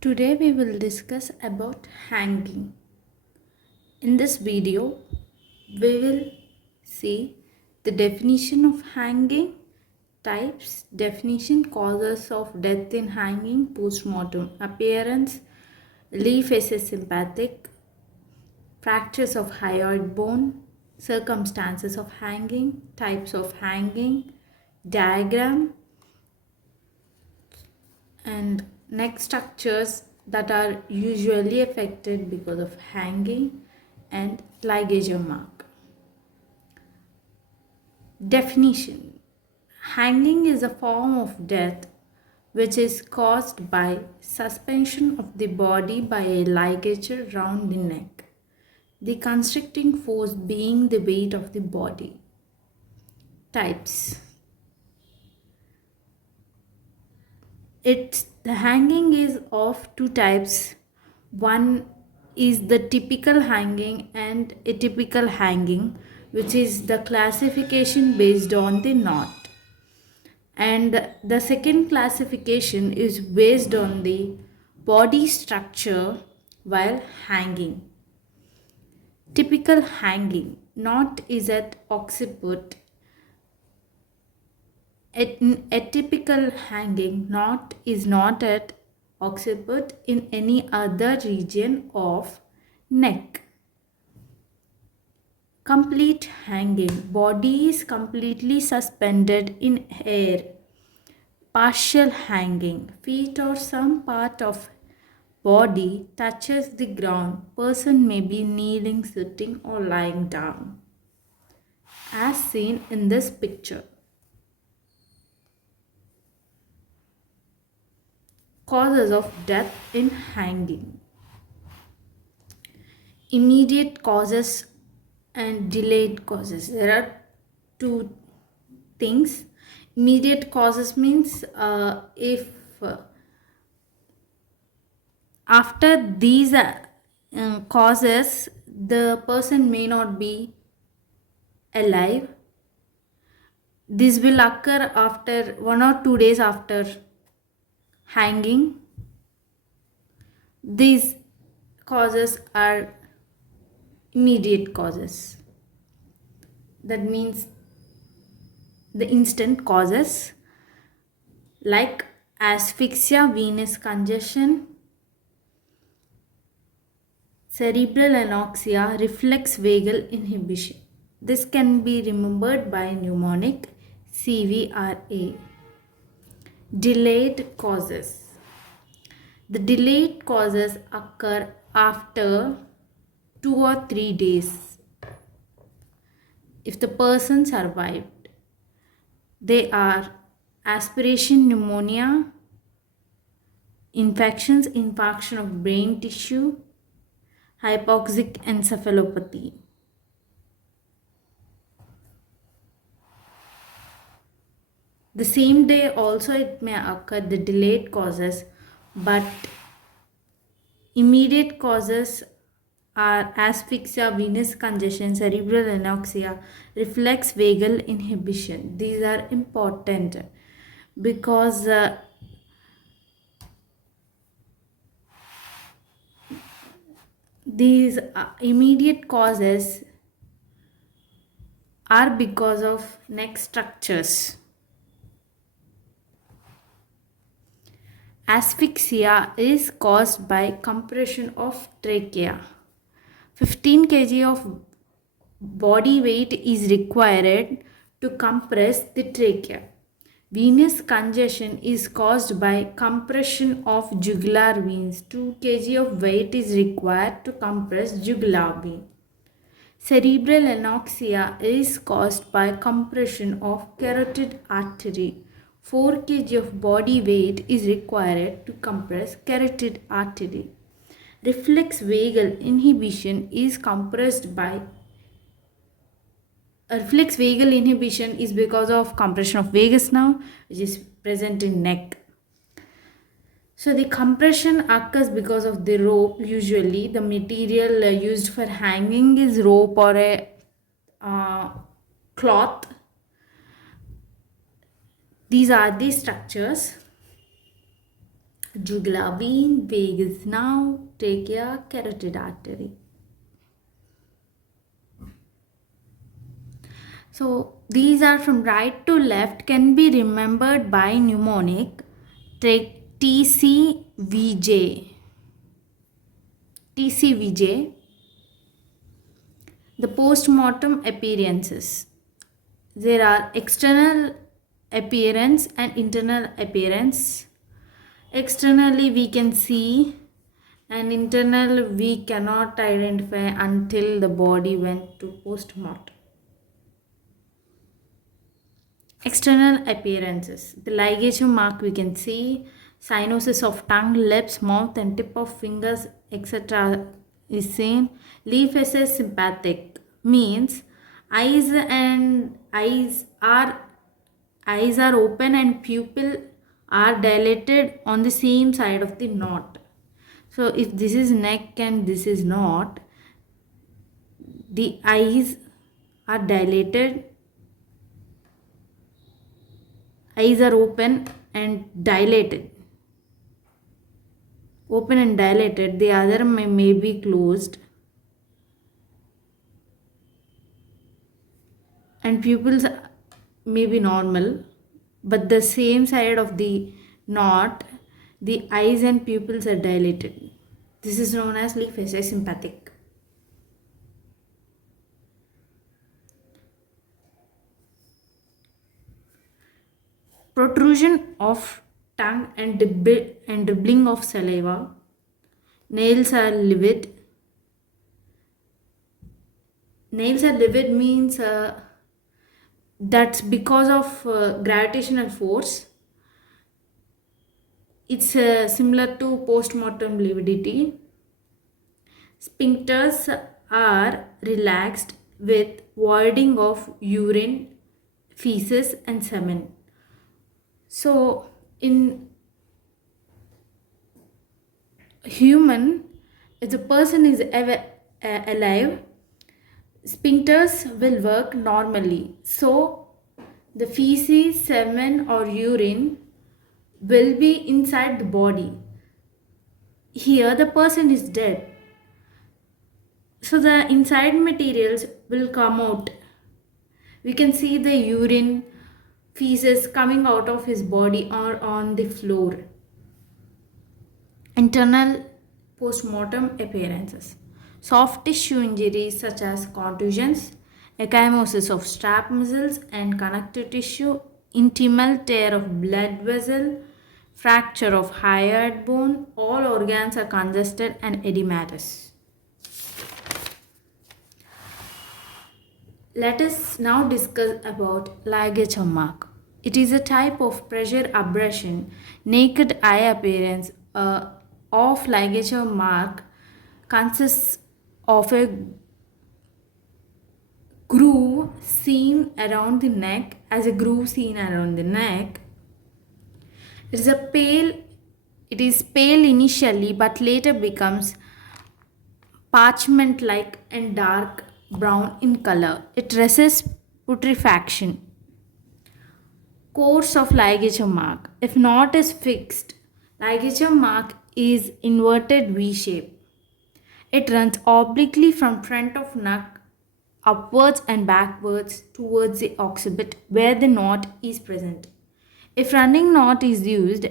Today we will discuss about hanging. In this video, we will see the definition of hanging, types, definition, causes of death in hanging, postmortem, appearance, relief as sympathetic, fractures of hyoid bone, circumstances of hanging, types of hanging, diagram, and neck structures that are usually affected because of hanging and ligature mark. Definition: hanging is a form of death which is caused by suspension of the body by a ligature round the neck, the constricting force being the weight of the body. Types: the hanging is of two types. One is the typical hanging and atypical hanging, which is the classification based on the knot. And the second classification is based on the body structure while hanging. Typical hanging: knot is at occiput. Atypical hanging: knot is not at occiput in any other region of neck. Complete hanging: body is completely suspended in air. Partial hanging: feet or some part of body touches the ground. Person may be kneeling, sitting or lying down, as seen in this picture. Causes of death in hanging: immediate causes and delayed causes. There are two things. Immediate causes means if after these causes the person may not be alive. This will occur after 1 or 2 days after hanging. These causes are immediate causes. That means the instant causes, like asphyxia, venous congestion, cerebral anoxia, reflex vagal inhibition. This can be remembered by mnemonic CVRA. Delayed causes: the delayed causes occur after 2 or 3 days. If the person survived, they are aspiration pneumonia, infections, infarction of brain tissue, hypoxic encephalopathy. The same day also it may occur, the delayed causes, but immediate causes are asphyxia, venous congestion, cerebral anoxia, reflex vagal inhibition. These are important because these immediate causes are because of neck structures. Asphyxia is caused by compression of trachea. 15 kg of body weight is required to compress the trachea. Venous congestion is caused by compression of jugular veins. 2 kg of weight is required to compress jugular vein. Cerebral anoxia is caused by compression of carotid artery. 4 kg of body weight is required to compress carotid artery. Reflex vagal inhibition is compressed by reflex vagal inhibition is because of compression of vagus nerve, which is present in neck. So the compression occurs because of the rope. Usually the material used for hanging is rope or a cloth. These are the structures. Jugular vein, vagus nerve, trachea, carotid artery. So these are from right to left, can be remembered by mnemonic TCVJ. TCVJ. The post-mortem appearances. There are external appearance and internal appearance. Externally we can see, and internal we cannot identify until the body went to post-mortem. External appearances. The ligature mark we can see, cyanosis of tongue, lips, mouth and tip of fingers, etc. is seen. Leaf is sympathetic, means eyes are open and pupil are dilated on the same side of the knot. So if this is neck and this is knot, the eyes are dilated, eyes are open and dilated. Open and dilated, the other may be closed, and pupils may be normal, but the same side of the knot, the eyes and pupils are dilated. This is known as leaf sympathetic. Protrusion of tongue and dribbling of saliva. Nails are livid. Nails are livid means that's because of gravitational force. It's similar to post-mortem lividity. Sphincters are relaxed with voiding of urine, feces and semen. So in human, if the person is alive, sphincters will work normally. So the feces, semen or urine will be inside the body. Here the person is dead. So the inside materials will come out. We can see the urine, feces coming out of his body or on the floor. Internal post-mortem appearances. Soft tissue injuries such as contusions, ecchymosis of strap muscles and connective tissue, intimal tear of blood vessel, fracture of hyoid bone, all organs are congested and edematous. Let us now discuss about ligature mark. It is a type of pressure abrasion, naked eye appearance of ligature mark consists of a groove seen around the neck, as a groove seen around the neck. It is pale initially but later becomes parchment like and dark brown in color. It resists putrefaction. Course of ligature mark. If knot is fixed, ligature mark is inverted V shape. It runs obliquely from front of neck upwards and backwards towards the occiput where the knot is present. If running knot is used,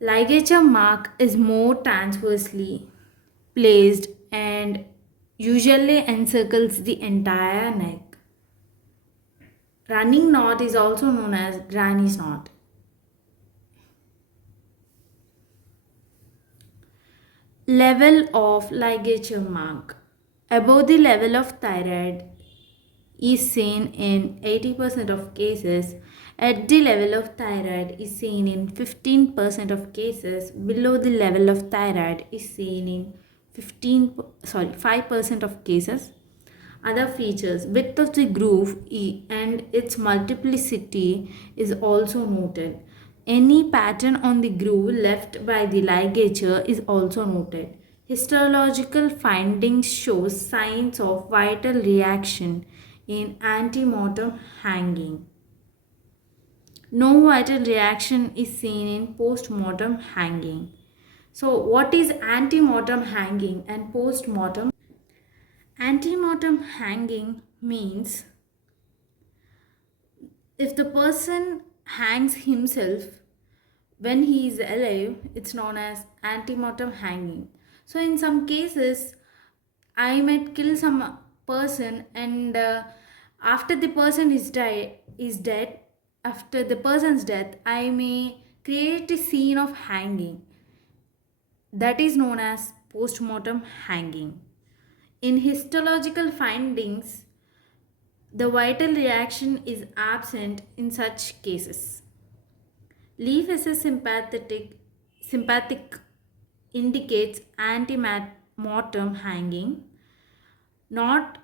ligature mark is more transversely placed and usually encircles the entire neck. Running knot is also known as granny's knot. Level of ligature mark. Above the level of thyroid is seen in 80% of cases. At the level of thyroid is seen in 15% of cases. Below the level of thyroid is seen in 5% of cases. Other features, width of the groove and its multiplicity is also noted. Any pattern on the groove left by the ligature is also noted. Histological findings show signs of vital reaction in antemortem hanging. No vital reaction is seen in post-mortem hanging. So, what is ante-mortem hanging and post-mortem? Ante-mortem hanging means if the person hangs himself when he is alive, it's known as ante-mortem hanging. So, in some cases, I might kill some person, and after the person is dead, after the person's death, I may create a scene of hanging. That is known as post-mortem hanging. In histological findings, the vital reaction is absent in such cases. Leaf as a sympathetic indicates anti-mortem hanging, not